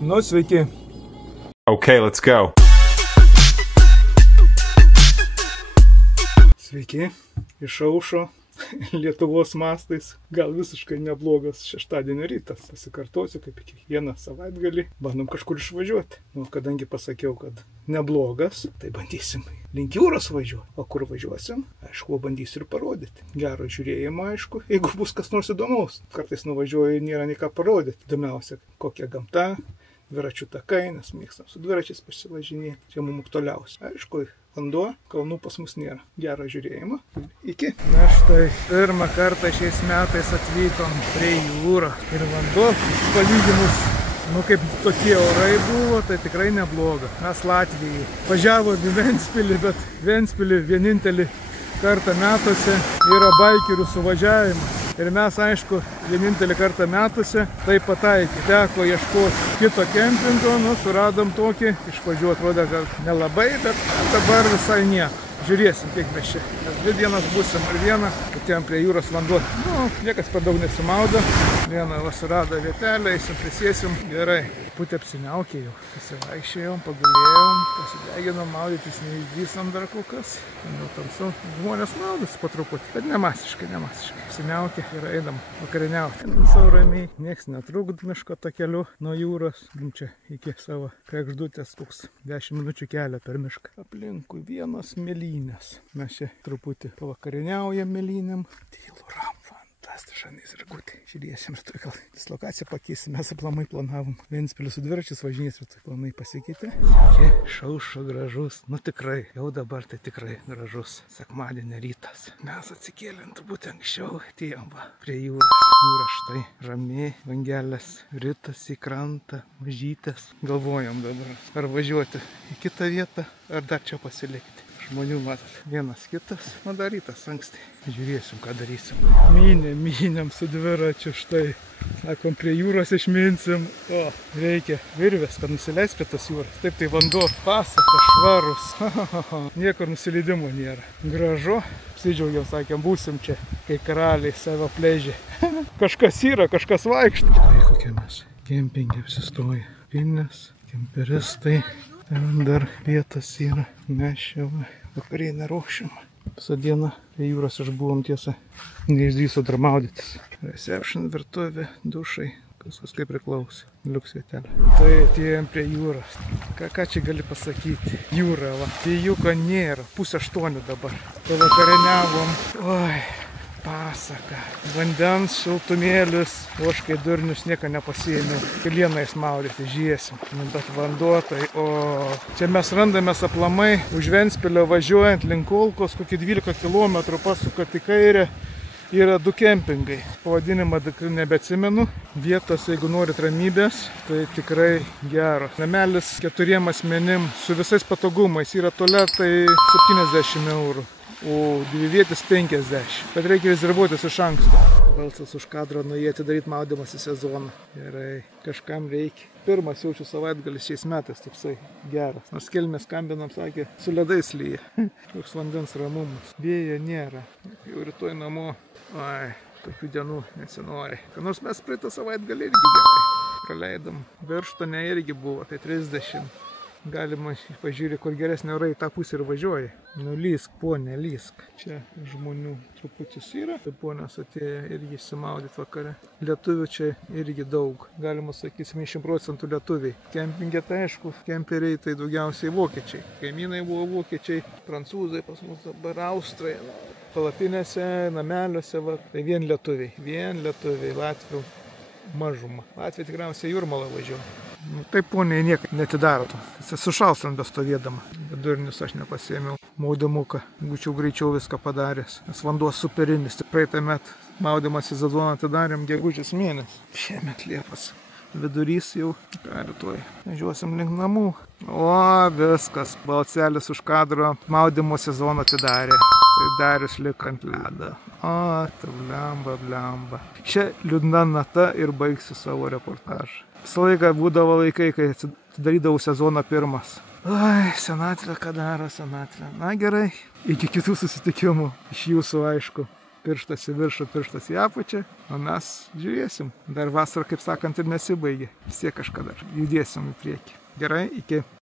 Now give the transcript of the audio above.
Nu, sveiki. Okay, let's go. Sveiki. Išaušo Lietuvos mastais. Gal visiškai neblogas šeštadienio rytas. Pasikartosiu, kaip kiekvieną savaitgalį. Bandom kažkur išvažiuoti. Nu, kadangi pasakiau, kad neblogas, tai bandysim link jūros važiuoti. O kur važiuosim? Aišku, bandysiu ir parodyti. Gero žiūrėjimo, aišku, jeigu bus kas nors įdomaus. Kartais nuvažiuoju, nėra nei ką parodyti. Įdomiausia, kokia gamta, dviračių takai, nes mėgstam su dviračiais pasivažinėti. Čia mums aktualiausia. Aišku, vanduo, kalnų pas mus nėra. Gerą žiūrėjimą. Iki. Na štai, pirmą kartą šiais metais atvykom prie jūrą. Ir vanduo, palyginus, kaip tokie orai buvo, tai tikrai nebloga. Mes Latvijai važiavom į Ventspilį, bet Ventspilį vienintelį kartą metuose yra baikerių suvažiavimas. Ir mes, aišku, vienintelį kartą metuose tai pataikė. Teko ieškoti kito kempingo, suradom tokį. Iš pradžių atrodė, kad nelabai, bet dabar visai nieko. Žiūrėsim, kiek mes čia. Nes 2 dienas būsim ar vieną, atėjom prie jūros vanduo. Niekas per daug nesimaudo. Vieną surado vietelę, eisim, prisėsim. Gerai. Putė apsiniaukė jau. Pasivaikščiojom, pagulėjom, pasideginom, maudytis neišdrįsom dar kol kas. Jau tamsu. Žmonės maudosi po truputį, bet nemasiškai. Apsiniaukė ir einam vakarieniauti. Sau ramiai, nieks netrukdo miško takeliu nuo jūros. Čia iki savo kregždutės koks 10 minučių kelio per mišką. Aplinkui vienos mėlynės. Mes čia truputį pavakarieniaujam mėlynėm. Tylu, ram. Fantastiškai zirgutė. Žiūrėsim ir tai gal dislokaciją pakeisim. Mes aplamai planavom Ventspilį su dviračiais važinės ir tai planai pasikeitė. Čia šaušo gražus. Tikrai, jau dabar tai tikrai gražus sekmadienio rytas. Mes atsikėlėm turbūt anksčiau, atėjom prie jūros. Jūra štai ramiai, vangelės ritas į krantą, mažytės. Galvojam dabar, ar važiuoti į kitą vietą, ar dar čia pasilikti. Žmonių matot, vienas kitas, dar rytas anksti. Žiūrėsim, ką darysim. Mynėm su dviračiu štai. Sakom, prie jūros išminsim. Reikia virvės, kad nusileis prie tos jūros. Taip, tai vanduo pasaka, švarus. Niekur nusileidimo nėra. Gražu. Apsidžiaugiam, sakėm, būsim čia, kai karaliai save apleidžia. Kažkas yra, kažkas vaikšto. Tai kokie mes kempinge apsistoja. Vilnius, kemperistai. Ten dar vietas yra. Mes čia vakarienę ruošiam. Visą dieną prie jūros išbuvom, tiesa, neišdrįso dar maudytis. Reception, virtuvė, dušai, viskas kaip priklauso. Liuks vietelė. Tai atėjom prie jūros. Ką čia gali pasakyti? Jūra, vėjuko nėra. 7:30 dabar. Pavakarieniavom. Pasaka. Vandens, šiltumėlis. O aš kai durnius nieko nepasiėmiau. Kelienais maudyti, žiūrėsim. Bet vanduo tai, čia mes randamės aplamai už Ventspilio važiuojant link Kolkos, kokį 12 km pasukat į kairę. Yra 2 kempingai. Pavadinimą nebeatsimenu. Vietos, jeigu norit ramybės, tai tikrai geros. Namelis 4 asmenim su visais patogumais. Yra tualetai 70 eurų. O 2 vietis 50. Bet reikia rezervuotis iš anksto. Balsas už kadro, jie atidaryti maudymąsi sezoną. Gerai, kažkam reikia. Pirmas jaučiu savaitgalis šiais metais, toksai geras. Nors kelmės skambinam, sakė, su ledais lyja. Toks vandens ramumas. Vėjo nėra. Jau rytoj namo. Tokių dienų nesinori. Nors mes praeitą savaitgalį irgi gerai praleidom. Birštone irgi buvo apie 30. Galima pažiūrėti, kur geresnė orai į tą pusę ir važiuoja. Lysk, ponė, lysk. Čia žmonių truputis yra. Ponės atėjo irgi išsimaudyti vakare. Lietuvių čia irgi daug. Galima sakyti, 70% lietuviai. Kempingė tai aišku, kemperiai tai daugiausiai vokiečiai. Kaimynai buvo vokiečiai, prancūzai, pas mus dabar austrai. Palapinėse, nameliuose, tai vien lietuviai, Latvių mažuma. Latvija tikriausiai Jūrmalą važiuoja. Taip, ponė, niekai netidaro to. Jis sušalstant bestovėdama. Durnius aš nepasiėmiau. Maudymuką. Būčiau greičiau viską padaręs. Nes vanduo superinis. Praeitą metą maudymąsi sezoną atidarėm gegužės mėnesį. Šiemet Liepos vidurys jau. Rytoj važiuosim link namų. Viskas. Balcelis už kadro maudymo sezoną atidarė. Tai Darius liko ant ledo. Blemba. Čia liūdna nata ir baigsiu savo reportažą. Visą laiką būdavo laikai, kai atidarydavau sezoną pirmas. Senatvė, ką daro senatvė. Na gerai, iki kitų susitikimų. Iš jūsų, aišku. pirštas į viršų, pirštas į apačią, o mes žiūrėsim. Dar vasara, kaip sakant, ir nesibaigė. Vis tiek kažkada judėsim į priekį. Gerai, iki.